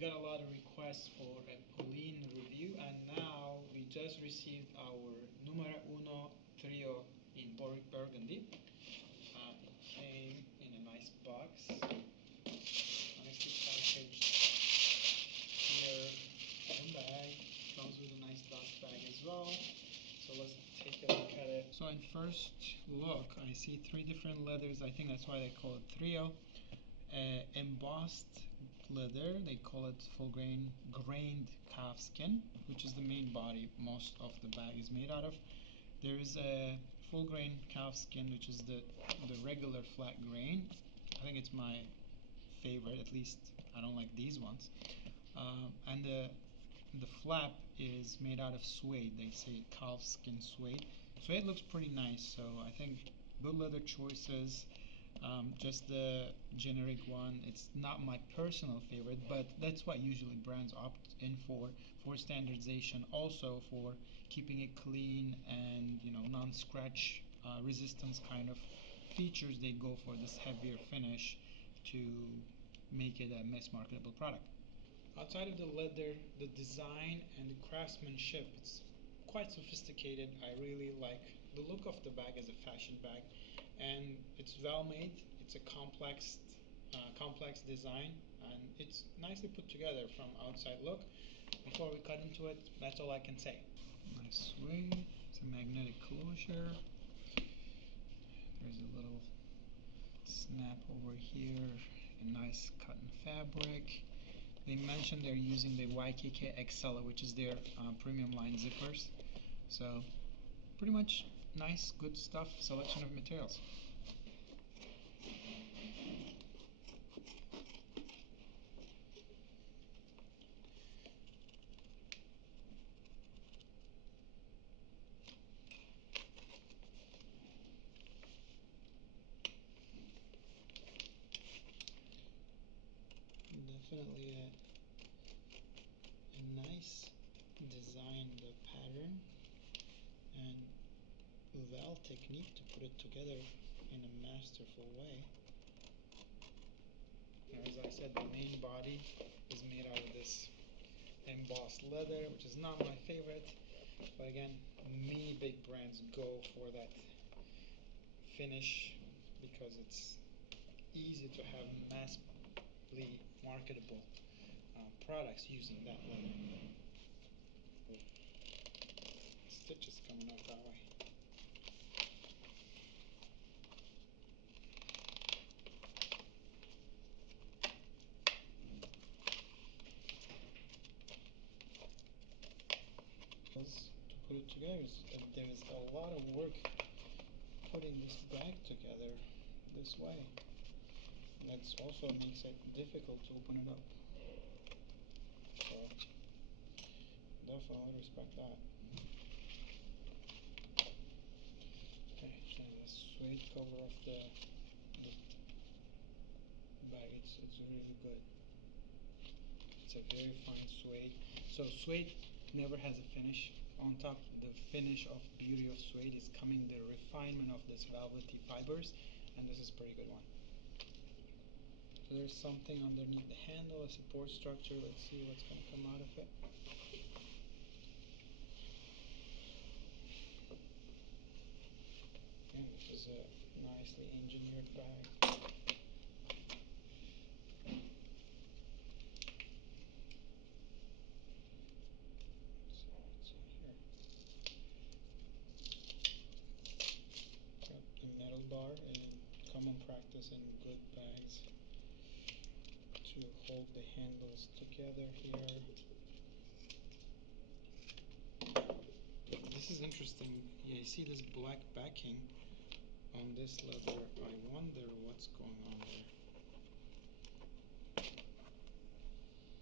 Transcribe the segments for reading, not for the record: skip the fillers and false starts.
got a lot of requests for a Polene review, and now we just received our Numero Uno Trio in Burgundy. It came in a nice box, nicely packaged. Here, one bag, comes with a nice dust bag as well. So let's take a look at it. So in first look, I see three different leathers. I think that's why they call it Trio. Embossed leather, they call it grained calfskin, which is the main body most of the bag is made out of. There is a full grain calfskin, which is the regular flat grain. I think it's my favorite, at least I don't like these ones. And the flap is made out of suede. They say calfskin suede. Suede looks pretty nice, so I think good leather choices. Just the generic one, it's not my personal favorite, but that's what usually brands opt in for standardization, also for keeping it clean and non-scratch resistance kind of features. They go for this heavier finish to make it a mass marketable product. Outside of the leather, the design and the craftsmanship, it's quite sophisticated. I really like the look of the bag as a fashion bag, and it's well made. It's a complex design, and it's nicely put together from outside look. Before we cut into it, that's all I can say. Nice suede. It's a magnetic closure. There's a little snap over here. A nice cotton fabric. They mentioned they're using the YKK Excella, which is their premium line zippers. So pretty much nice, good stuff, selection of materials. Definitely a nice design, the pattern, and well technique to put it together in a masterful way. As I said, the main body is made out of this embossed leather, which is not my favorite, but again, many big brands go for that finish because it's easy to have massively marketable products using that leather. Stitches coming out that way. To put it together, there is a lot of work putting this bag together this way. That also makes it difficult to open it up. So definitely respect that. Okay, so the suede cover of the bag, it's really good. It's a very fine suede. So suede never has a finish. On top, the finish of beauty of suede is coming the refinement of this velvety fibers, and this is a pretty good one. So there's something underneath the handle, a support structure. Let's see what's going to come out of it. And this is a nicely engineered bag. So what's in here? Got the metal bar, and common practice in good bags to hold the handles together here. This is interesting. Yeah, you see this black backing on this leather. I wonder what's going on there.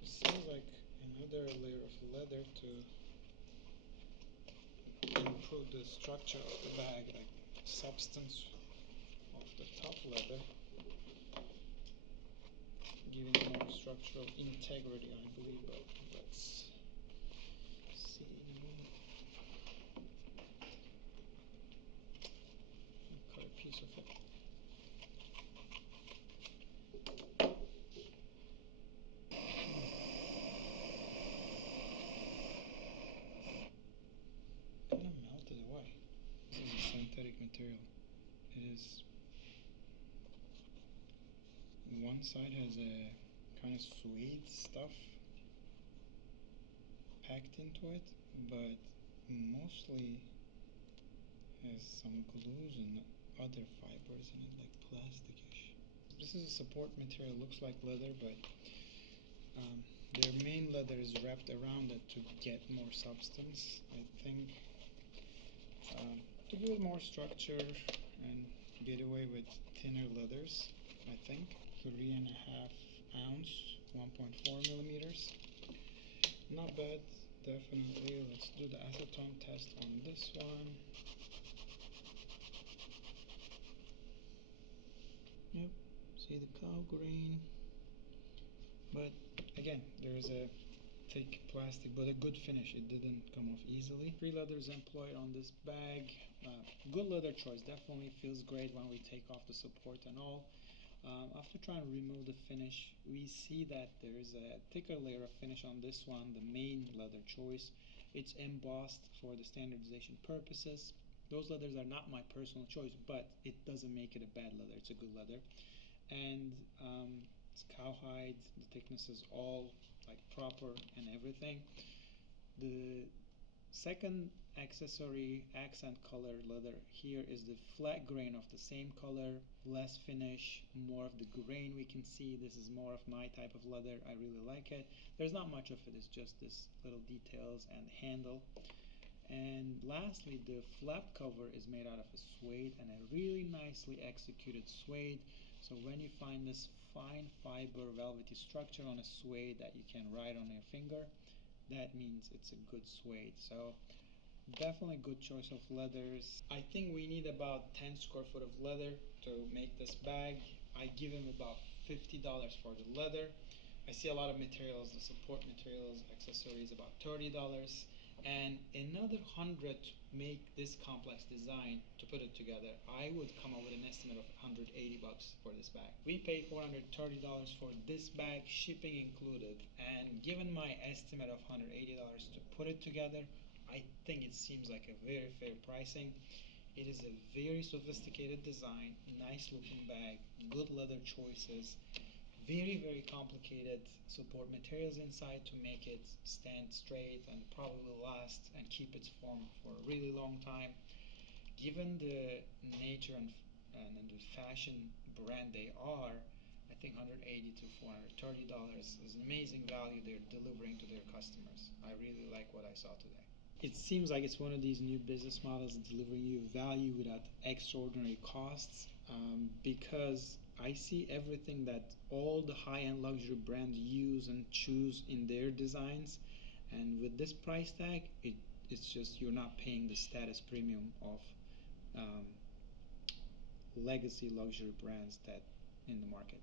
It seems like another layer of leather to improve the structure of the bag, like substance of the top leather, giving more structural integrity, I believe. But let's see. Cut a piece of it. material. It is, one side has a kind of suede stuff packed into it, but mostly has some glues and other fibers in it, like plasticish. This is a support material, looks like leather, but their main leather is wrapped around it to get more substance, I think, to build more structure and get away with thinner leathers, I think. 3.5 ounce, 1.4 millimeters. Not bad, definitely. Let's do the acetone test on this one. Yep, see the cow grain. But again, there's a thick plastic, but a good finish. It didn't come off easily. 3 leathers employed on this bag. Good leather choice. Definitely feels great when we take off the support and all. After trying to remove the finish, we see that there's a thicker layer of finish on this one, the main leather choice. It's embossed for the standardization purposes. Those leathers are not my personal choice, but it doesn't make it a bad leather. It's a good leather. And it's cowhide. The thickness is all like proper and everything. The second accessory accent color leather here is the flat grain of the same color, less finish, more of the grain we can see. This is more of my type of leather. I really like it. There's not much of it, it's just this little details and handle. And lastly, the flap cover is made out of a suede, and a really nicely executed suede. So when you find this fine fiber velvety structure on a suede that you can ride on your finger, that means it's a good suede. So definitely good choice of leathers. I think we need about 10 square foot of leather to make this bag. I give him about $50 for the leather. I see a lot of materials, the support materials, accessories, about $30, and another 100 to make this complex design to put it together. I would come up with an estimate of 180 bucks for this bag. We paid $430 for this bag, shipping included, and given my estimate of $180 to put it together, I think it seems like a very fair pricing. It is a very sophisticated design, nice looking bag, good leather choices, very complicated support materials inside to make it stand straight and probably last and keep its form for a really long time. Given the nature and the fashion brand they are, I think $180 to $430 is an amazing value they're delivering to their customers. I really like what I saw today. It seems like it's one of these new business models delivering you value without extraordinary costs, because I see everything that all the high-end luxury brands use and choose in their designs, and with this price tag, it's just you're not paying the status premium of legacy luxury brands that in the market.